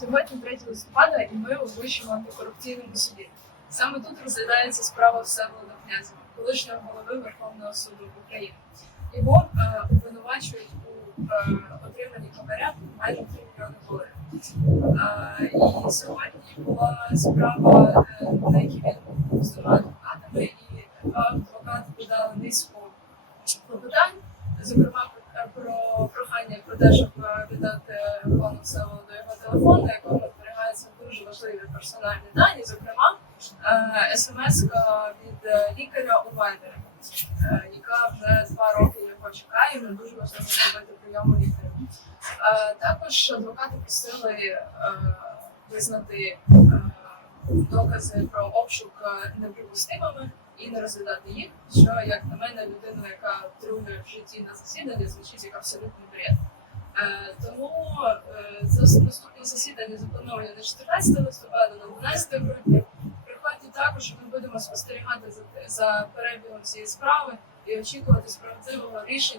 Сьогодні 3 листопада, і ми у антикорупційному суді. Саме тут розглядається справа Всеволода Князева, колишнього голови Верховного суду України. Його е, обвинувачують у е, отриманні хабаря майже 3 мільйони доларів. Е, і сьогодні була справа, е, на якій він був з двома адвокатами, і два адвокати подали низку клопотань, зокрема про- про прохання про те, щоб е, віддати пану Всеволоду його телефон, на якому зберігаються дуже важливі персональні дані, зокрема е, смс від е, лікаря у Вайбері, е, яка вже два роки його чекає. Ми дуже важливо зробити прийому лікаря. Також адвокати просили визнати докази про обшук неприпустимими і не розглядати їх, що, як на мене, людина, яка друге в житті на засідання, звучить як абсолютний бред. Е, тому е, наступне засідання заплановане на 14 листопада, на 12 грудня. Приходьте також, ми будемо спостерігати за перебігом цієї справи і очікувати справедливого рішення.